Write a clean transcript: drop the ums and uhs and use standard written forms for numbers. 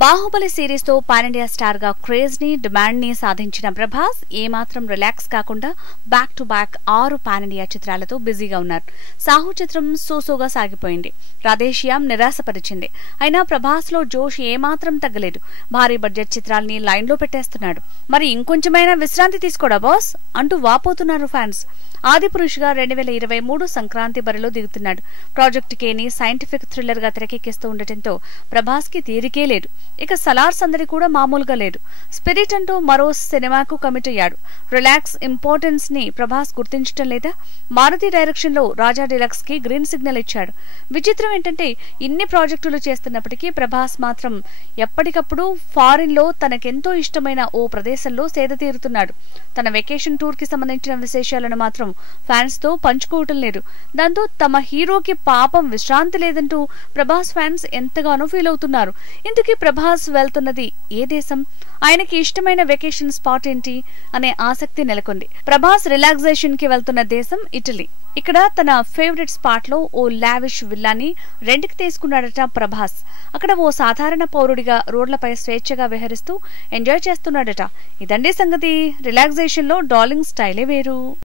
Baahubali series తో pan India star గా craze ని డిమాండ్ ని సాధించిన ప్రభాస్ ఏమాత్రం రిలాక్స్ కాకుండా back to back 6 pan India చిత్రాలతో బిజీగా ఉన్నారు. సాహు చిత్రం సోసోగా సాగిపోయింది. రాధేశ్యామ్ నిరాశపరిచింది. అయినా ప్రభాస్ లో జోష్ ఏమాత్రం తగ్గలేదు. భారీ బడ్జెట్ చిత్రాల్ని లైన్ లో పెట్టేస్తున్నాడు. మరి ఇంకొంచెమైనా విశ్రాంతి తీసుకోడా బాస్ అంటూ వాపోతున్నారు ఫ్యాన్స్. ఆదిపురుష్ గా 2023 సంక్రాంతి బరిలో దిగుతున్నాడు. ప్రాజెక్ట్ కేని సైంటిఫిక్ థ్రిల్లర్ గా తెరకెక్కిస్తూ ఉండటంతో ప్రభాస్ కి తీరికే లేదు. ఇక సలార్ సందడి కూడా మామూలుగా లేదు. స్పిరిట్ అంటూ మరో సినిమాకు కమిట్ అయ్యాడు. రిలాక్స్ ఇంపార్టెన్స్ ని ప్రభాస్ గుర్తించడం లేదా? మారుతి డైరెక్షన్ లో రాజా డిలక్స్ కి గ్రీన్ సిగ్నల్ ఇచ్చాడు. విచిత్రం ఏంటంటే ఇన్ని ప్రాజెక్టులు చేస్తున్నప్పటికీ ప్రభాస్ మాత్రం ఎప్పటికప్పుడు ఫారిన్ లో తనకెంతో ఇష్టమైన ఓ ప్రదేశంలో సేద తీరుతున్నాడు. తన వెకేషన్ టూర్ కి సంబంధించిన విశేషాలను మాత్రం ఫ్యాన్స్ తో పంచుకోవటం లేదు. దాంతో తమ హీరోకి పాపం విశ్రాంతి లేదంటూ ప్రభాస్ ఫ్యాన్స్ ఎంతగానో ఫీల్ అవుతున్నారు. ఇందుకే ప్రభాస్ వెళ్తున్నది ఏ దేశం, ఆయనకి ఇష్టమైన వెకేషన్ స్పాట్ ఏంటి అనే ఆసక్తి నెలకొంది. ప్రభాస్ రిలాక్సేషన్ కి వెళ్తున్న దేశం ఇటలీ. ఇక్కడ తన ఫేవరెట్ స్పాట్ లో ఓ లావిష్ విల్లాని రెంట్కి తీసుకున్నాడట ప్రభాస్. అక్కడ ఓ సాధారణ పౌరుడిగా రోడ్లపై స్వేచ్ఛగా విహరిస్తూ ఎంజాయ్ చేస్తున్నాడట. ఇదండి సంగతి. రిలాక్సేషన్ లో డార్లింగ్ స్టైలే వేరు.